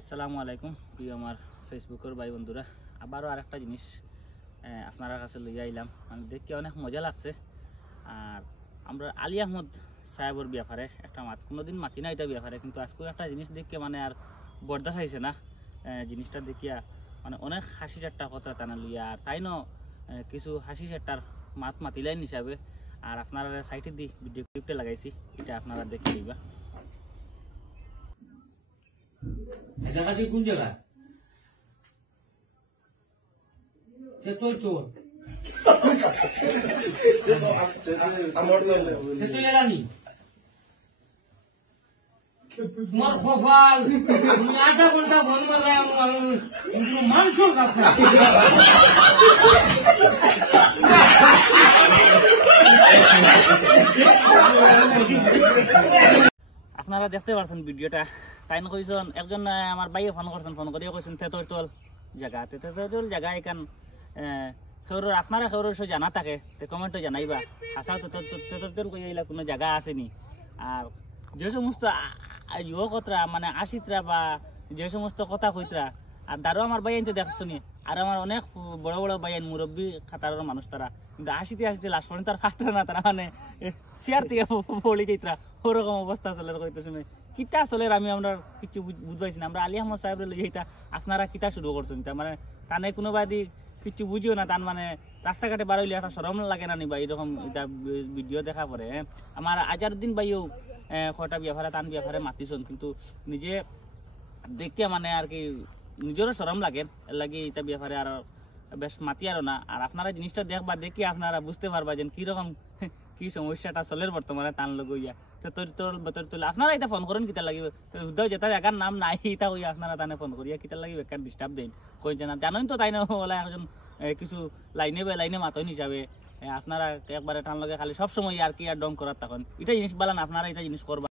আসসালামু আলাইকুম প্রিয় আমার ফেসবুকের ভাই বন্ধুরা, আবারও আরেকটা জিনিস আপনারা কাছে লইয়া আইলাম। মানে দেখতে অনেক মজা লাগছে। আর আমরা আলী আহমদ সাহেবের ব্যাপারে একটা কোনোদিন মাতি না এটা ব্যাপারে, কিন্তু আজকেও একটা জিনিস দেখে মানে আর বরদাস্ত হয়েছে না। জিনিসটা দেখিয়া মানে অনেক হাসি ঠাট্টা কথা টানা লইয়া, আর তাই ন কিছু হাসি ঠাট্টার মাতিলাইন হিসাবে আর আপনারা সাইটে দি ভিডিও ক্লিপটা লাগাইছি, এটা আপনারা দেখে দিবা। জায়গাটি কোন জায়গা? তোর তোর এলানি তোমার কপাল আধা ঘন্টা বন মারা মাংস আপনারা দেখতে পাচ্ছেন ভিডিওটা। তাই না কইছেন একজন আমার ভাইয়ে ফোন করিয়া কইছেন তেতরতল জায়গা, তেতরতল জায়গা এখান খেউরের আপনারা খেউরের সে জানা থাকে কমেন্টে জানাইবা হাসা তেতরতল কইলা কোনো জায়গা আসেনি। আর যে সমস্ত কথা মানে আশিতরা বা যে সমস্ত কথা কইতরা আর দারো আমার ভাই আনতে দেখছনি, আর আমার অনেক বড় বড় ভাই আইন মুরব্বী খাতারের মানুষ তারা, কিন্তু আসিতে লাস্ট পর্যন্ত তার ফাটতো না, তারা মানে চেয়ার থেকে পড়ে যাইতরা। ওরকম অবস্থা চলে কইতে শুনে কিতা চলে আমি আমরা কিছু বুঝবাইছি না। আমরা আলী আহমদ সাহেব লই যাইতা আপনারা কিতা শুরু করছেন, তার মানে তানে কোনোবা দি কিছু বুঝিও না, তার মানে রাস্তাঘাটে বার হইলে একটা সরম লাগে না নিবা এরকম এটা ভিডিও দেখা পরে। আমার আজারউদ্দিন ভাইও কয়টা ব্যাপারে তান ব্যাপারে মাতিছেন, কিন্তু নিজে দেখতে মানে আর কি নিজেরও সরম লাগে, এর লাগে এটা ব্যাপারে আর বেশ মাতি আরো না। আর আপনারা জিনিসটা দেখবা, দেখি আপনারা বুঝতে পারবা যে কিরকম কি সমস্যাটা চলে বর্তমানে টান লগইয়া। তো আপনারা এটা ফোন করেন কিতা লাগিব, তো যেটা জায়গার নাম নাই এটা কইয়া আপনারা তানে ফোন করিয়া কিতা লাগিব একটা ডিস্টার্ব দেন কই জানা জানেন তো, তাই না ওলা একজন কিছু লাইনে মাতন হিসাবে আপনারা একবারে টান লগে খালি সবসময় আর কি আর ডং করার তখন এটা জিনিস বলেন আপনারা এটা জিনিস করবা।